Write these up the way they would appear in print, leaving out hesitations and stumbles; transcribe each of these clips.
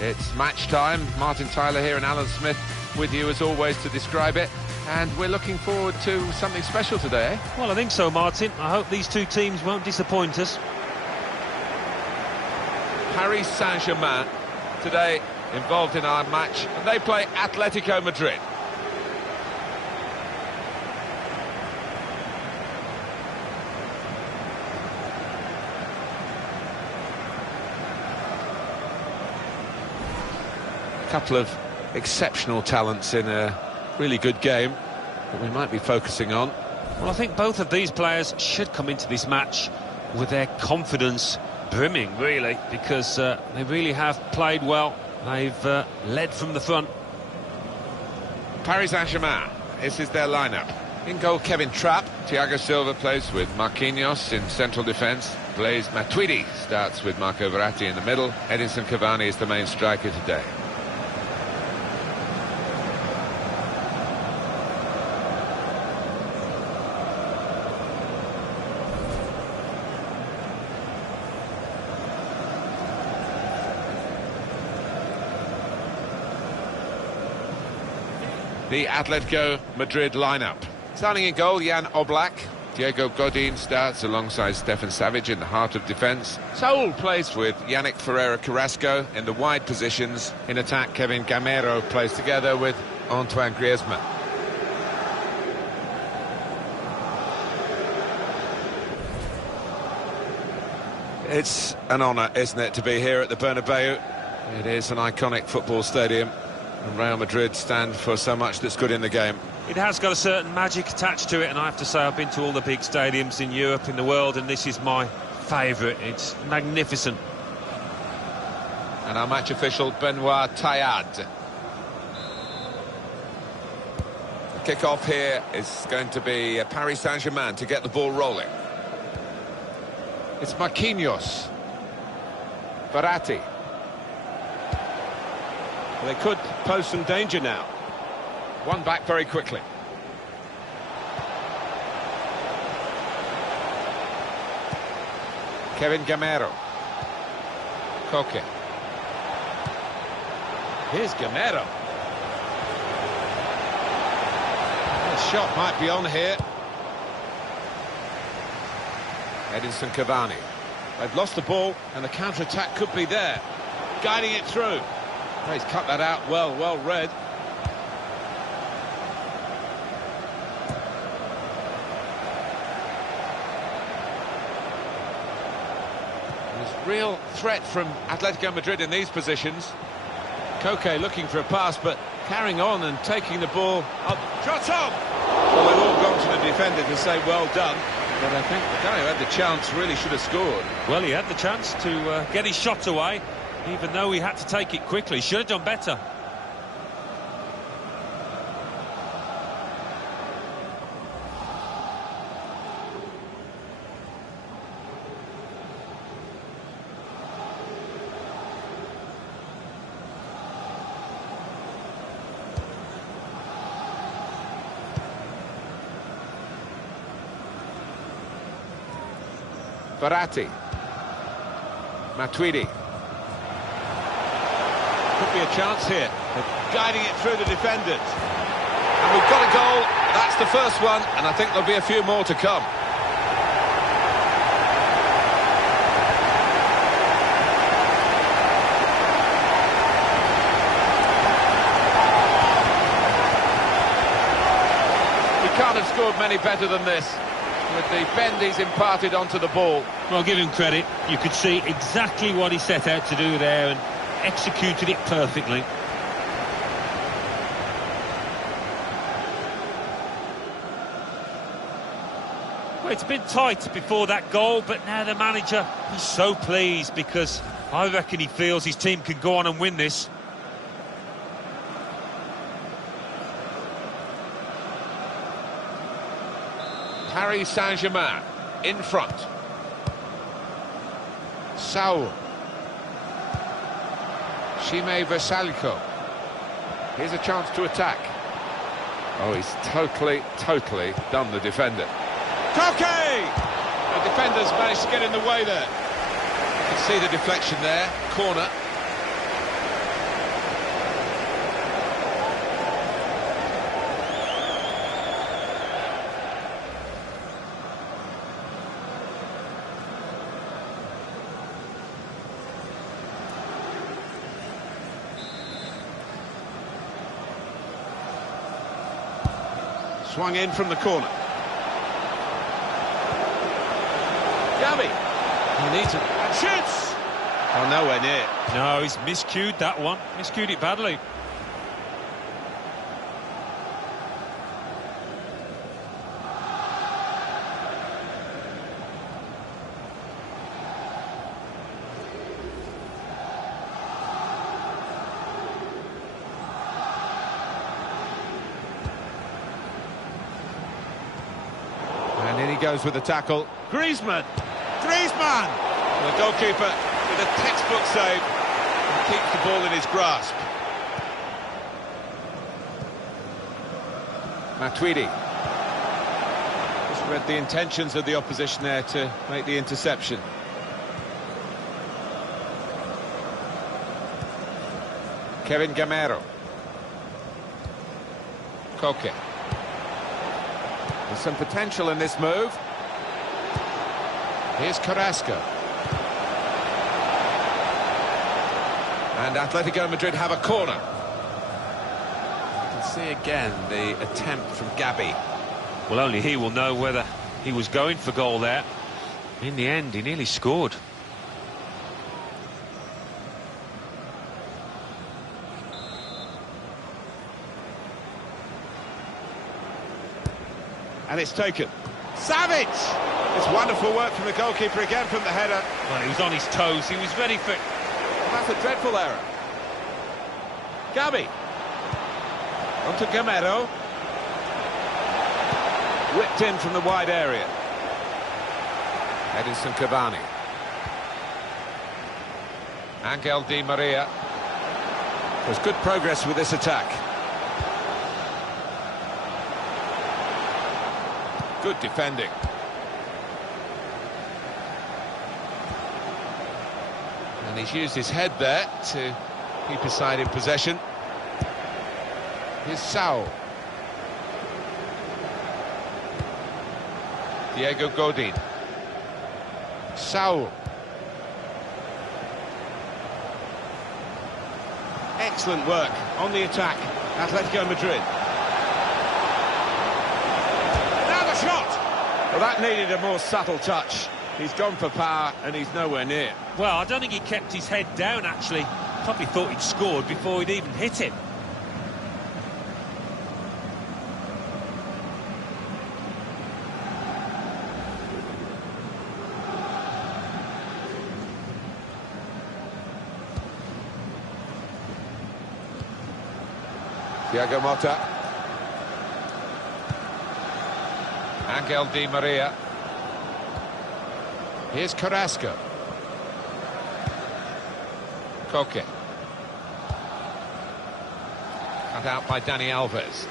It's match time. Martin Tyler here and Alan Smith with you as always to describe it. And we're looking forward to something special today, eh? Well, I think so, Martin. I hope these two teams won't disappoint us. Paris Saint-Germain today involved in our match, and they play Atletico Madrid. A couple of exceptional talents in a really good game that we might be focusing on. Well, I think both of these players should come into this match with their confidence brimming, really, because they really have played well. They've led from the front. Paris Saint-Germain, this is their lineup. In goal, Kevin Trapp. Thiago Silva plays with Marquinhos in central defence. Blaise Matuidi starts with Marco Verratti in the middle. Edinson Cavani is the main striker today. The Atletico Madrid lineup. Starting in goal, Jan Oblak. Diego Godin starts alongside Stefan Savic in the heart of defence. Saul plays with Yannick Ferreira Carrasco in the wide positions. In attack, Kevin Gamero plays together with Antoine Griezmann. It's an honour, isn't it, to be here at the Bernabeu? It is an iconic football stadium. And Real Madrid stand for so much that's good in the game. It has got a certain magic attached to it, and I have to say I've been to all the big stadiums in Europe, in the world, and this is my favourite. It's magnificent. And our match official, Benoit Tayad. The kick-off here is going to be Paris Saint-Germain to get the ball rolling. It's Marquinhos. Verratti. They could pose some danger now. One back very quickly. Kevin Gamero. Koke. Here's Gamero. The shot might be on here. Edinson Cavani. They've lost the ball and the counter-attack could be there. Guiding it through. He's cut that out well read. There's real threat from Atletico Madrid in these positions. Koke looking for a pass, but carrying on and taking the ball up. Shot on! Well, they've all gone to the defender to say well done, but I think the guy who had the chance really should have scored. Well, he had the chance to get his shot away. Even though he had to take it quickly, should have done better. Verratti. Matuidi. Could be a chance here. They're guiding it through the defenders. And we've got a goal. That's the first one, and I think there'll be a few more to come. He can't have scored many better than this, with the bend he's imparted onto the ball. Well, give him credit. You could see exactly what he set out to do there and executed it perfectly. Well, it's been tight before that goal, but now the manager, he's so pleased because I reckon he feels his team can go on and win this. Paris Saint-Germain in front. Saul. Shime Versalco. Here's a chance to attack. Oh, he's totally done the defender. Koke! The defenders managed to get in the way there. You can see the deflection there. Corner. Swung in from the corner. Gabi. He needs it. And shoots! Oh, nowhere near. No, he's miscued that one. Miscued it badly. And in he goes with the tackle. Griezmann! Griezmann! The goalkeeper with a textbook save and keeps the ball in his grasp. Matuidi. Just read the intentions of the opposition there to make the interception. Kevin Gamero. Koke. There's some potential in this move. Here's Carrasco. And Atletico Madrid have a corner. You can see again the attempt from Gabi. Well, only he will know whether he was going for goal there. In the end, he nearly scored. And it's taken. Savic! It's wonderful work from the goalkeeper again from the header. Well, he was on his toes. He was ready for... Well, that's a dreadful error. Gabi. On to Gamero. Whipped in from the wide area. Edinson Cavani. Angel Di Maria. There's good progress with this attack. Good defending. And he's used his head there to keep his side in possession. Here's Saul. Diego Godin. Saul. Excellent work on the attack. Atletico Madrid. Now the shot! Well, that needed a more subtle touch. He's gone for power and he's nowhere near. Well, I don't think he kept his head down, actually. Probably thought he'd scored before he'd even hit it. Thiago Motta. Angel Di Maria. Here's Carrasco. Koke. Cut out by Dani Alves.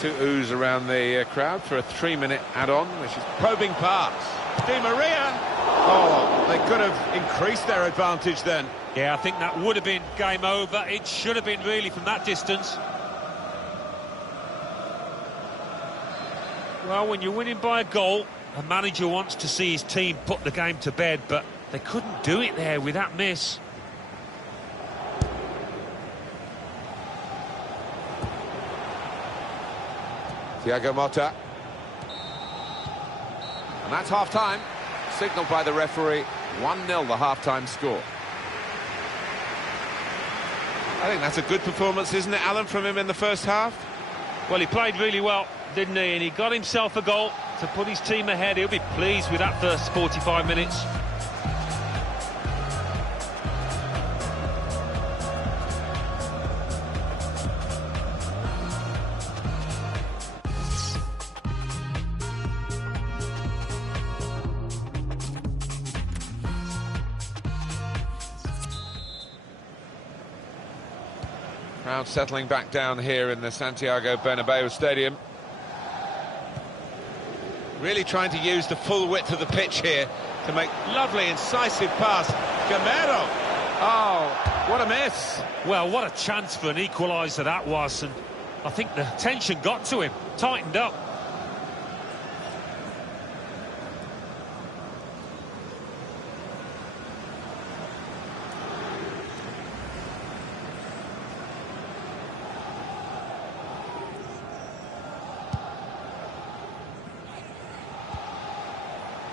Two oohs around the crowd for a 3-minute add-on, which is probing pass. Di Maria! Oh, they could have increased their advantage then. Yeah, I think that would have been game over. It should have been, really, from that distance. Well, when you're winning by a goal, a manager wants to see his team put the game to bed, but they couldn't do it there with that miss. Thiago Motta. And that's half-time. Signalled by the referee. 1-0 the half-time score. I think that's a good performance, isn't it, Alan, from him in the first half? Well, he played really well, didn't he? And he got himself a goal to put his team ahead. He'll be pleased with that first 45 minutes. Crowd settling back down here in the Santiago Bernabeu Stadium. Really trying to use the full width of the pitch here to make lovely, incisive pass. Gamero! Oh, what a miss. Well, what a chance for an equaliser that was, and I think the tension got to him, tightened up.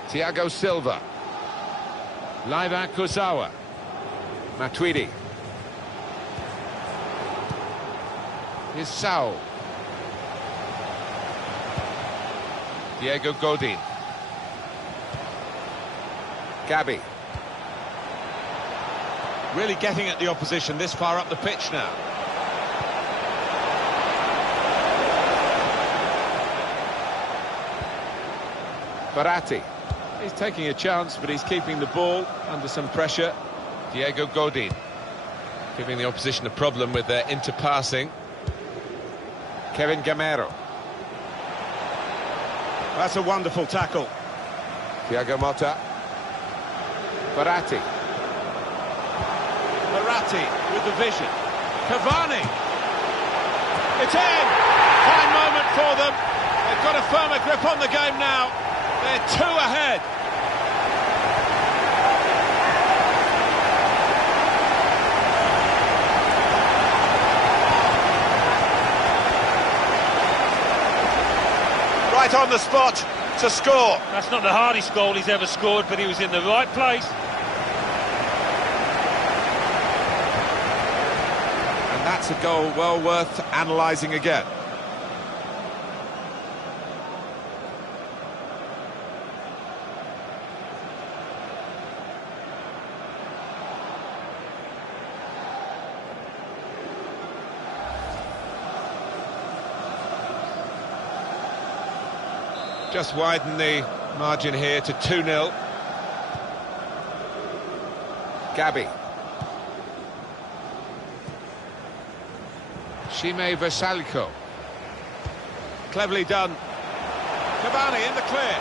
Thiago Silva. Laiva Kurzawa. Matuidi. Here's Saul. Diego Godin. Gabi. Really getting at the opposition this far up the pitch now. Verratti. He's taking a chance, but he's keeping the ball under some pressure. Diego Godin. Giving the opposition a problem with their interpassing. Kevin Gamero. That's a wonderful tackle. Thiago Motta. Verratti. Verratti with the vision. Cavani. It's in! Fine moment for them. They've got a firmer grip on the game now. They're 2 ahead. Right on the spot to score. That's not the hardest goal he's ever scored, but he was in the right place. And that's a goal well worth analysing again. Just widen the margin here to 2-0. Gabi. Shime Versaliko. Cleverly done. Cavani in the clear.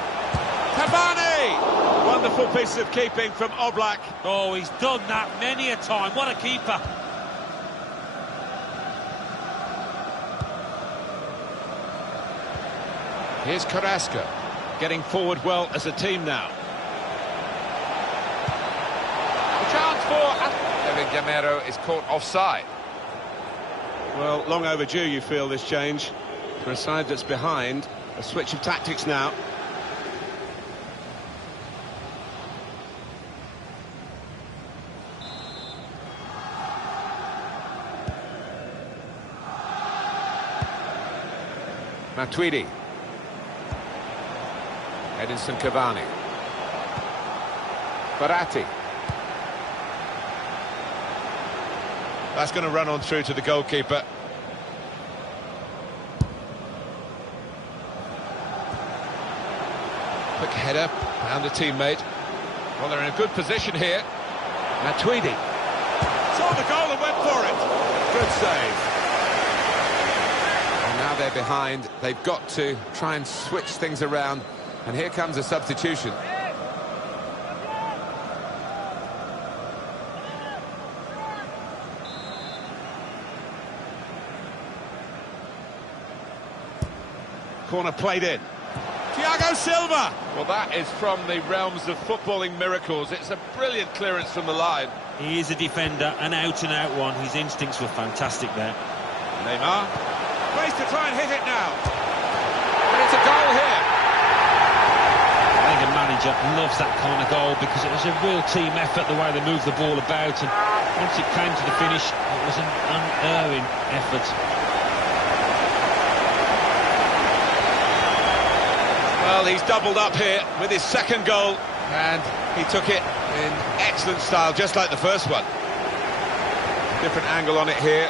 Cavani! Wonderful piece of keeping from Oblak. Oh, he's done that many a time. What a keeper. Here's Carrasco. Getting forward well as a team now. A chance for... Kevin Gamero is caught offside. Well, long overdue, you feel, this change. For a side that's behind, a switch of tactics now. Matuidi. Edinson Cavani. Verratti. That's going to run on through to the goalkeeper. Quick header, found a teammate. Well, they're in a good position here. Matuidi. Saw the goal and went for it. Good save. And now they're behind. They've got to try and switch things around. And here comes a substitution. Corner played in. Thiago Silva! Well, that is from the realms of footballing miracles. It's a brilliant clearance from the line. He is a defender, an out-and-out one. His instincts were fantastic there. Neymar. Place to try and hit it now. And it's a goal here. I think a manager loves that kind of goal because it was a real team effort, the way they moved the ball about, and once it came to the finish, it was an unerring effort. Well, he's doubled up here with his second goal, and he took it in excellent style, just like the first one. Different angle on it here.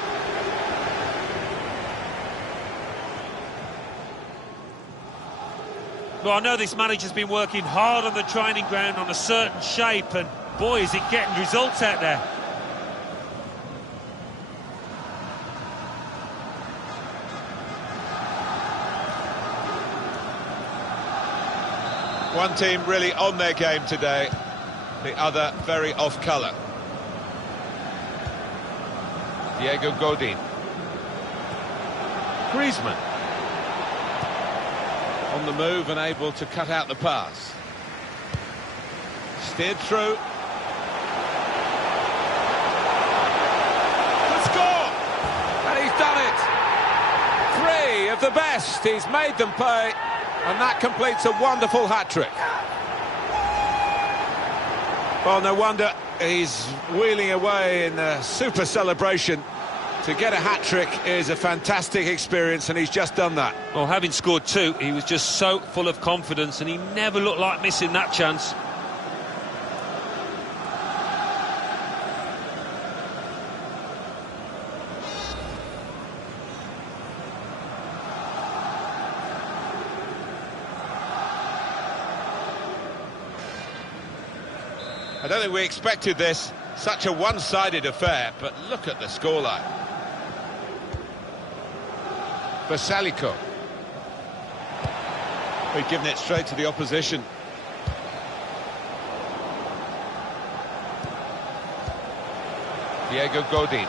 Well, I know this manager's been working hard on the training ground on a certain shape, and boy, is it getting results out there. One team really on their game today, the other very off colour. Diego Godin. Griezmann. On the move and able to cut out the pass. Steered through. The score! And he's done it! 3 of the best. He's made them pay. And that completes a wonderful hat-trick. Well, no wonder he's wheeling away in a super celebration. To get a hat-trick is a fantastic experience, and he's just done that. Well, having scored two, he was just so full of confidence, and he never looked like missing that chance. I don't think we expected this, such a one-sided affair, but look at the scoreline. Basalico. We've given it straight to the opposition. Diego Godin.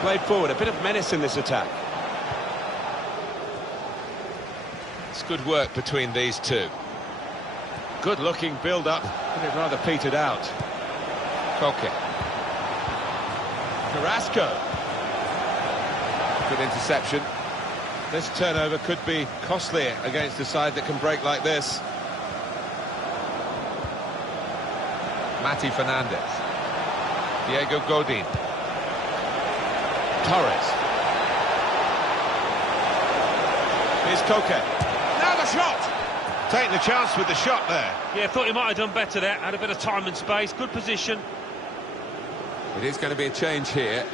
Played forward, a bit of menace in this attack. It's good work between these two. Good-looking build-up, but it rather petered out. Koke. Carrasco. Good interception. This turnover could be costly against a side that can break like this. Mati Fernandez. Diego Godin. Torres. Here's Koke. Now the shot! Taking the chance with the shot there. Yeah, thought he might have done better there. Had a bit of time and space, good position. It is going to be a change here,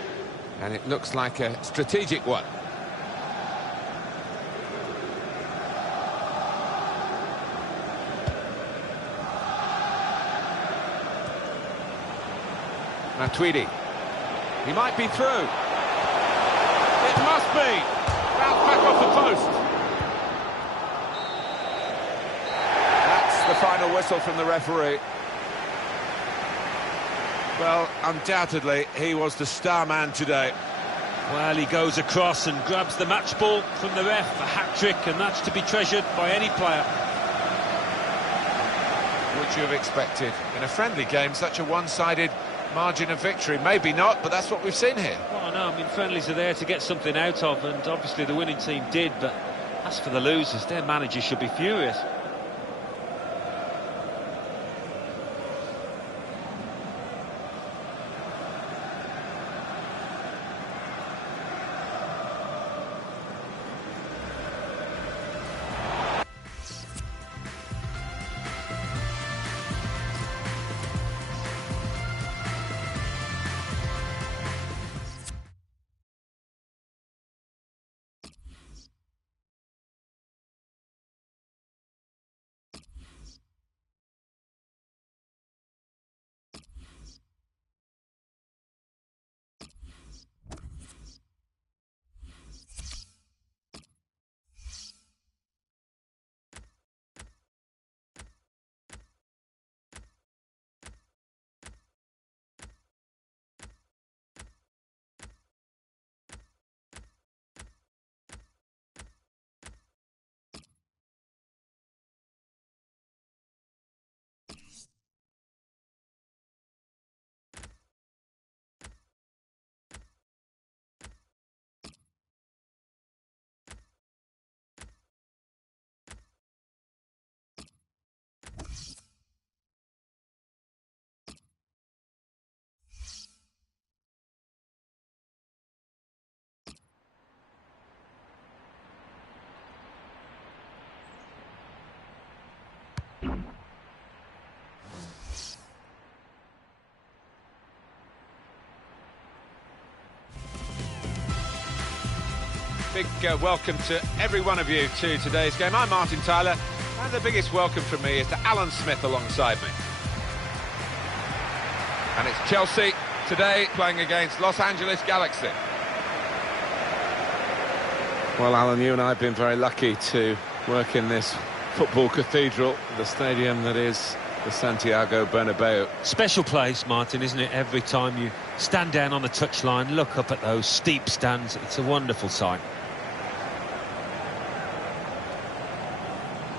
and it looks like a strategic one. Matuidi. He might be through. It must be. Bounce back off the post. That's the final whistle from the referee. Well, undoubtedly, he was the star man today. Well, he goes across and grabs the match ball from the ref, a hat-trick, and that's to be treasured by any player. Would you have expected in a friendly game such a one-sided margin of victory? Maybe not, but that's what we've seen here. Well, I know, I mean, friendlies are there to get something out of, and obviously the winning team did, but as for the losers, their manager should be furious. Big welcome to every one of you to today's game. I'm Martin Tyler, and the biggest welcome from me is to Alan Smith alongside me. And it's Chelsea today playing against Los Angeles Galaxy. Well, Alan, you and I have been very lucky to work in this football cathedral, the stadium that is the Santiago Bernabeu. Special place, Martin, isn't it? Every time you stand down on the touchline, look up at those steep stands, it's a wonderful sight.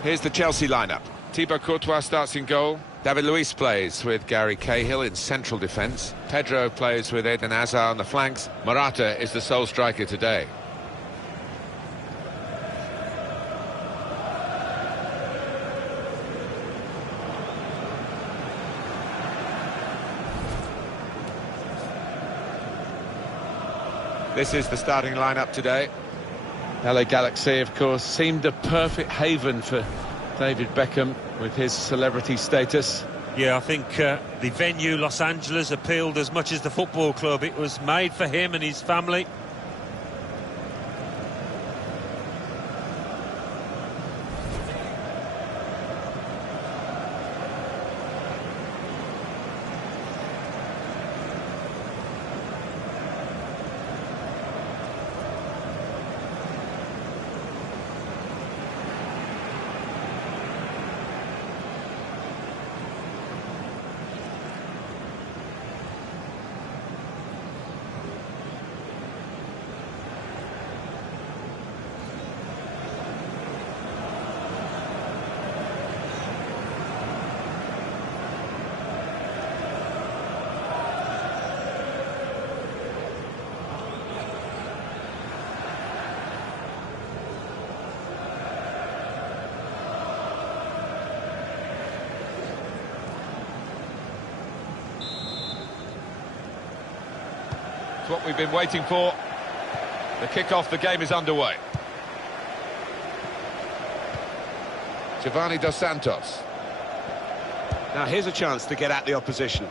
Here's the Chelsea lineup. Thibaut Courtois starts in goal. David Luiz plays with Gary Cahill in central defence. Pedro plays with Eden Hazard on the flanks. Morata is the sole striker today. This is the starting lineup today. LA Galaxy, of course, seemed a perfect haven for David Beckham with his celebrity status. Yeah, I think the venue, Los Angeles, appealed as much as the football club. It was made for him and his family. What we've been waiting for. The kick-off, the game is underway. Giovanni Dos Santos. Now here's a chance to get at the opposition.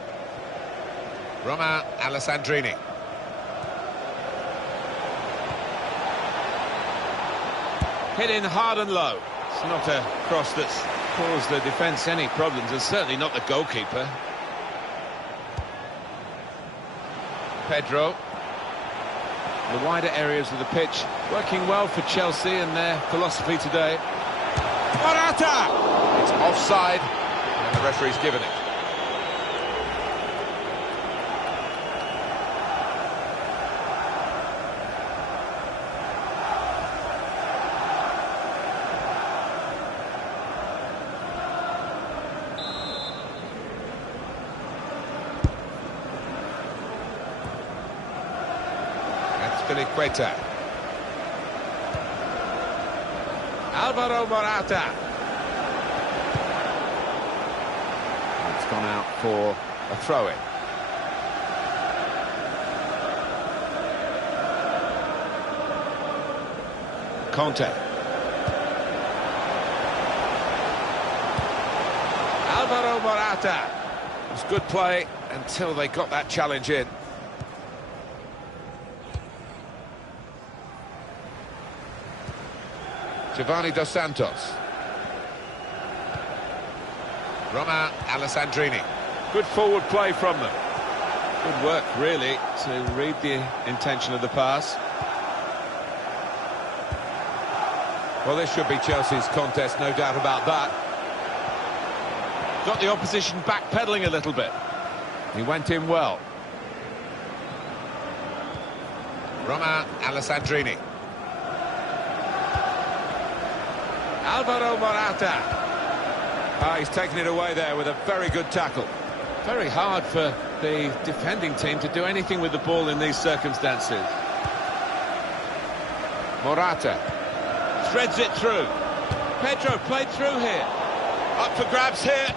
Romain Alessandrini. Hit in hard and low. It's not a cross that's caused the defence any problems, and certainly not the goalkeeper. Pedro. The wider areas of the pitch working well for Chelsea and their philosophy today. Morata! It's offside, and the referee's given it. Queta. Alvaro Morata. It's gone out for a throw-in. Conte. Alvaro Morata. It was good play until they got that challenge in. Giovanni Dos Santos. Romain Alessandrini. Good forward play from them. Good work, really, to read the intention of the pass. Well, this should be Chelsea's contest, no doubt about that. Got the opposition backpedaling a little bit. He went in well. Romain Alessandrini. Alvaro Morata. He's taken it away there with a very good tackle. Very hard for the defending team to do anything with the ball in these circumstances. Morata. Threads it through. Pedro played through here. Up for grabs here.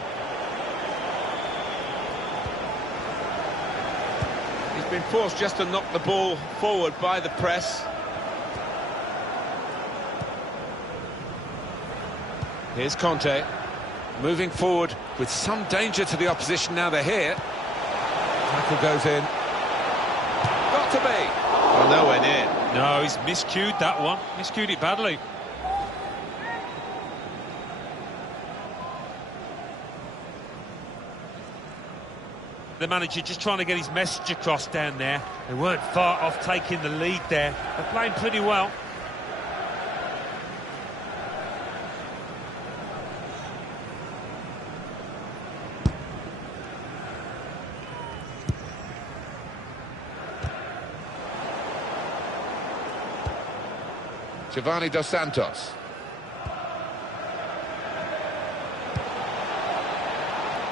He's been forced just to knock the ball forward by the press. Here's Conte, moving forward with some danger to the opposition now they're here. Tackle goes in. Got to be. Oh, nowhere near. No, he's miscued that one. Miscued it badly. The manager just trying to get his message across down there. They weren't far off taking the lead there. They're playing pretty well. Giovanni Dos Santos.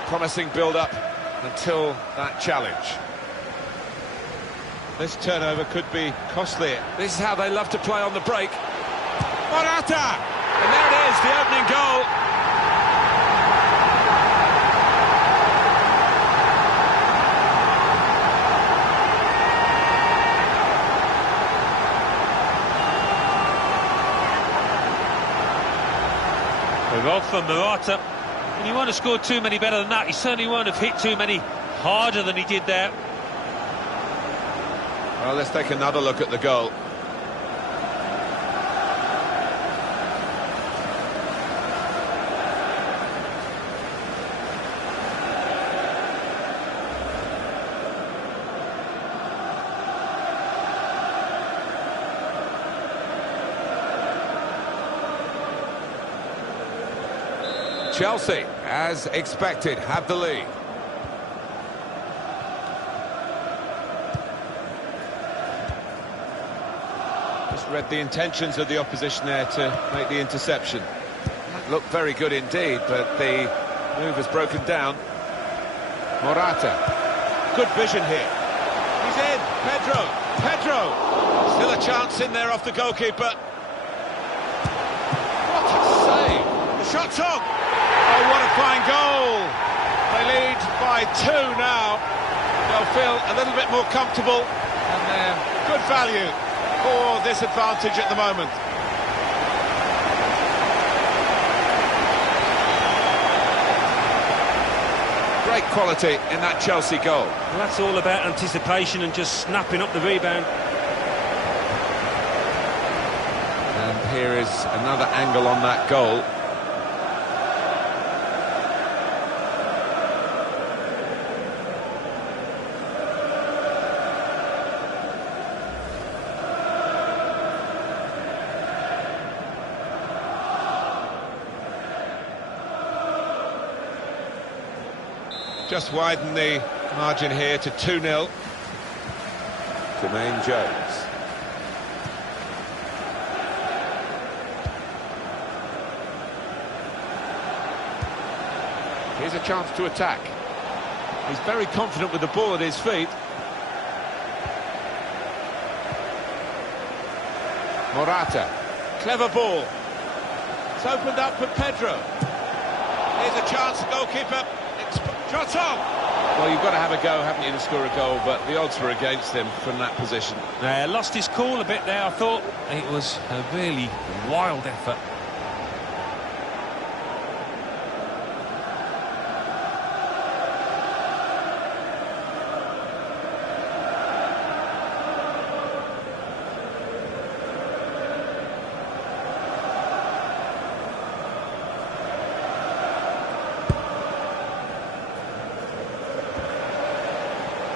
Promising build-up until that challenge. This turnover could be costly. This is how they love to play on the break. Morata! And there it is, the opening goal. A goal for Morata. And he won't have scored too many better than that. He certainly won't have hit too many harder than he did there. Well, let's take another look at the goal. Chelsea, as expected, have the lead. Just read the intentions of the opposition there to make the interception. That looked very good indeed, but the move has broken down. Morata. Good vision here. He's in. Pedro. Still a chance in there off the goalkeeper. What a save. The shot's on. Oh, what a fine goal! They lead by 2 now. They'll feel a little bit more comfortable, and they're good value for this advantage at the moment. Great quality in that Chelsea goal. Well, that's all about anticipation and just snapping up the rebound. And here is another angle on that goal. Just widen the margin here to 2-0. Jermaine Jones. Here's a chance to attack. He's very confident with the ball at his feet. Morata. Clever ball. It's opened up for Pedro. Here's a chance, goalkeeper. Shot on! Well, you've got to have a go, haven't you, to score a goal, but the odds were against him from that position. Lost his cool a bit there, I thought. It was a really wild effort.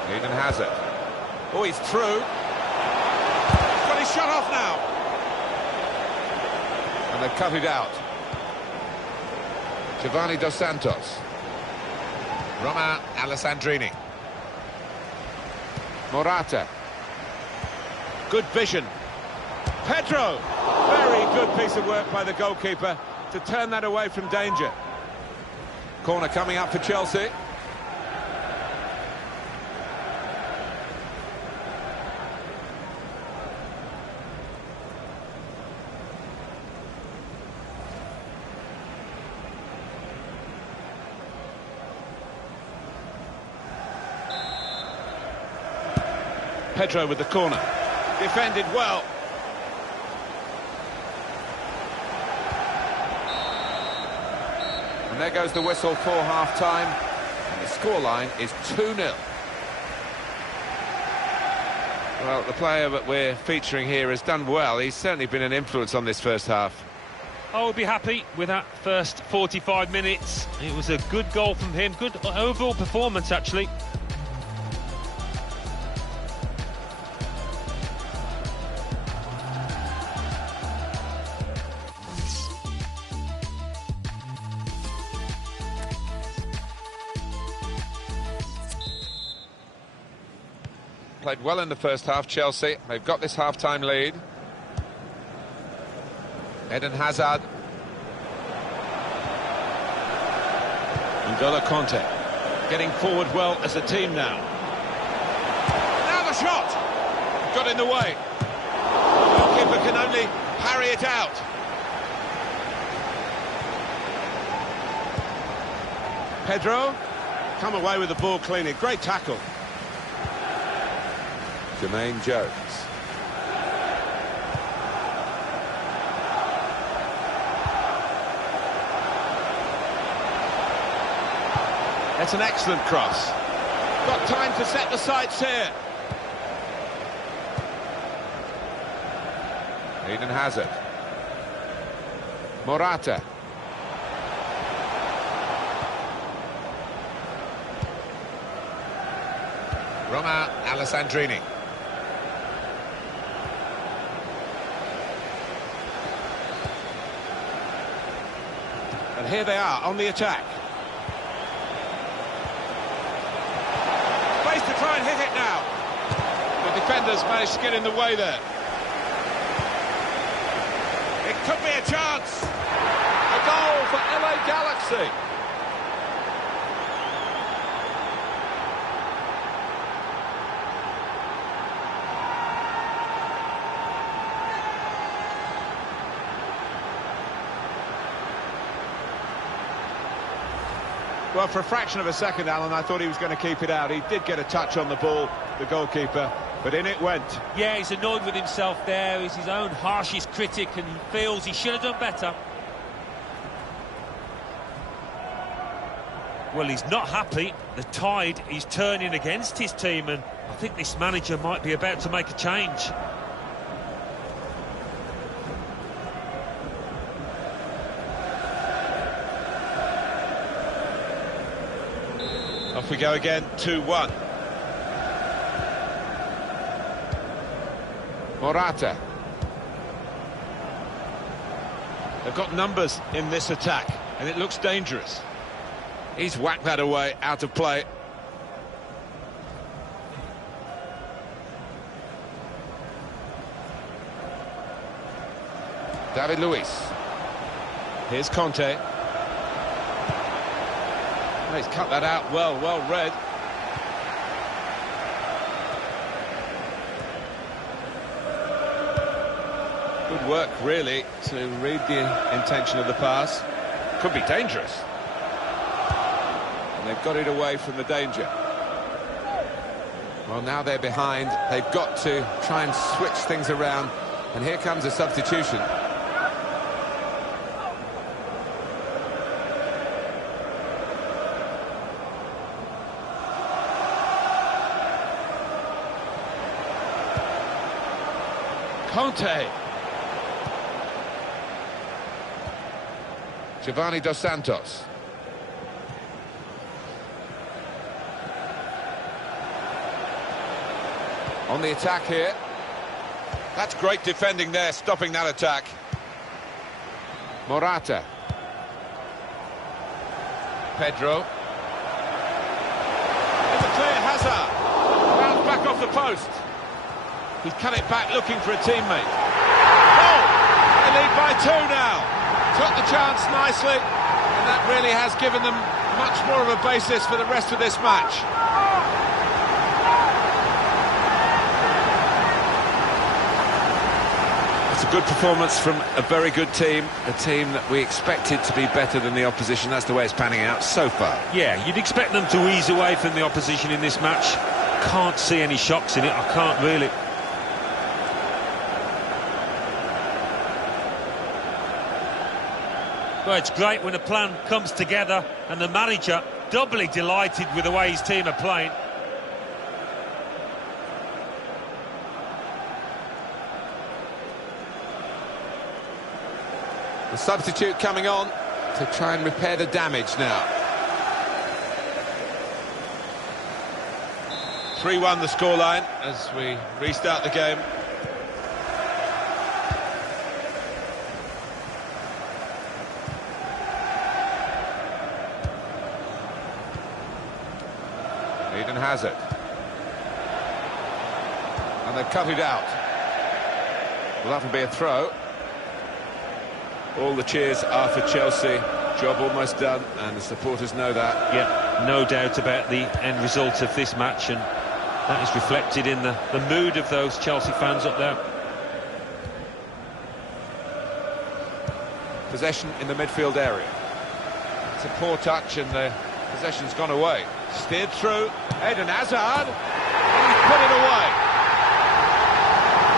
Eden Hazard. Oh, he's through. He's got his shot off now. And they've cut it out. Giovanni Dos Santos. Roma Alessandrini. Morata. Good vision. Pedro. Very good piece of work by the goalkeeper to turn that away from danger. Corner coming up for Chelsea. Pedro with the corner. Defended well. And there goes the whistle for half-time. And the scoreline is 2-0. Well, the player that we're featuring here has done well. He's certainly been an influence on this first half. I would be happy with that first 45 minutes. It was a good goal from him. Good overall performance, actually. Played well in the first half, Chelsea. They've got this half-time lead. Eden Hazard. N'Golo Conte. Getting forward well as a team now. Now the shot! Got in the way. The goalkeeper can only parry it out. Pedro. Come away with the ball cleanly. Great tackle. Jermaine Jones. It's an excellent cross. Got time to set the sights here. Eden Hazard. Morata. Roma Alessandrini. And here they are on the attack. Space to try and hit it now. The defenders managed to get in the way there. It could be a chance. A goal for LA Galaxy. Well, for a fraction of a second, Alan, I thought he was going to keep it out. He did get a touch on the ball, the goalkeeper, but in it went. Yeah, he's annoyed with himself there. He's his own harshest critic and he feels he should have done better. Well, he's not happy. The tide is turning against his team and I think this manager might be about to make a change. Off we go again, 2-1. Morata. They've got numbers in this attack, and it looks dangerous. He's whacked that away, out of play. David Luiz. Here's Conte. Oh, he's cut that out well read. Good work, really, to read the intention of the pass. Could be dangerous. And they've got it away from the danger. Well, now they're behind. They've got to try and switch things around. And here comes a substitution. Conte. Giovanni Dos Santos. On the attack here. That's great defending there, stopping that attack. Morata. Pedro. It's a clear Hazard. Bounce back off the post. He's cut it back looking for a teammate. Oh! They lead by 2 now. Took the chance nicely, and that really has given them much more of a basis for the rest of this match. It's a good performance from a very good team, a team that we expected to be better than the opposition. That's the way it's panning out so far. Yeah, you'd expect them to ease away from the opposition in this match. Can't see any shocks in it, I can't really. Well, it's great when a plan comes together and the manager doubly delighted with the way his team are playing. The substitute coming on to try and repair the damage now. 3-1 the scoreline as we restart the game. Eden Hazard. And they've cut it out. Well, that'll be a throw. All the cheers are for Chelsea. Job almost done, and the supporters know that. Yeah, no doubt about the end result of this match, and that is reflected in the mood of those Chelsea fans up there. Possession in the midfield area. It's a poor touch and the possession's gone away. Steered through, Eden Hazard, and he's put it away.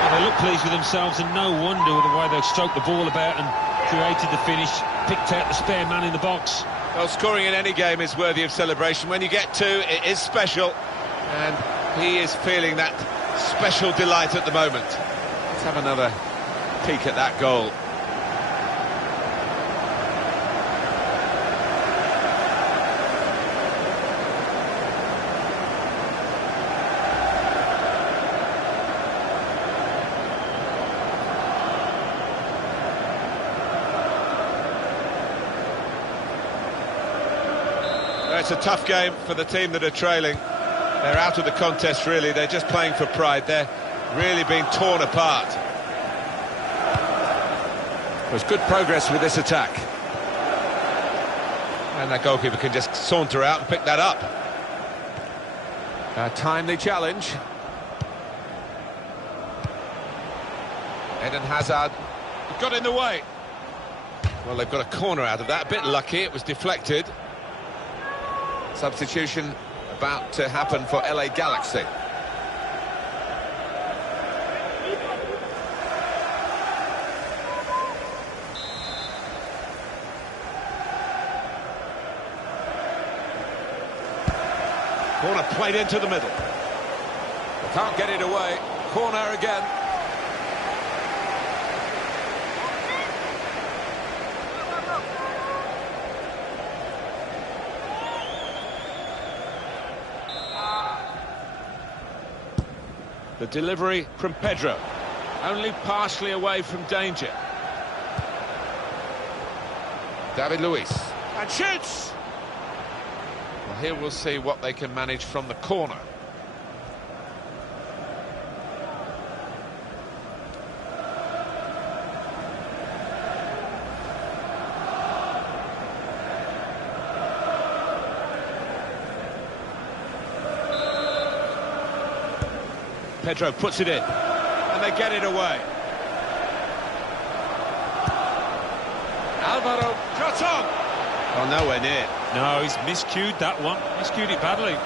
Well, they look pleased with themselves, and no wonder with the way they've stroked the ball about and created the finish, picked out the spare man in the box. Well, scoring in any game is worthy of celebration. When you get two, it is special. And he is feeling that special delight at the moment. Let's have another peek at that goal. It's a tough game for the team that are trailing. They're out of the contest, really. They're just playing for pride. They're really being torn apart. There's good progress with this attack. And that goalkeeper can just saunter out and pick that up. A timely challenge. Eden Hazard got in the way. Well, they've got a corner out of that. A bit lucky, it was deflected. Substitution about to happen for LA Galaxy. Corner played into the middle. They can't get it away. Corner again. The delivery from Pedro, only partially away from danger. David Luiz, and shoots! Well, here we'll see what they can manage from the corner. Pedro puts it in, and they get it away. Alvaro shot on! Oh, nowhere near. No, he's miscued that one. Miscued it badly.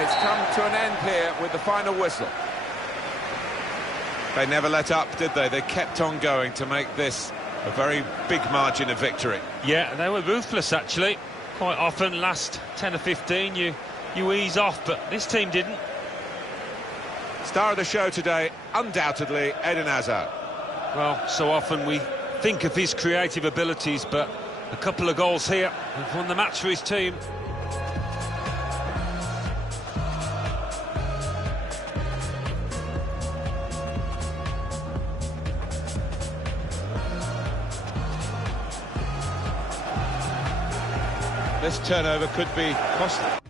It's come to an end here with the final whistle. They never let up, did they? They kept on going to make this a very big margin of victory. Yeah, they were ruthless, actually. Quite often, last 10 or 15, you ease off, but this team didn't. Star of the show today, undoubtedly, Eden Hazard. Well, so often we think of his creative abilities, but a couple of goals here have won the match for his team. This turnover could be costly.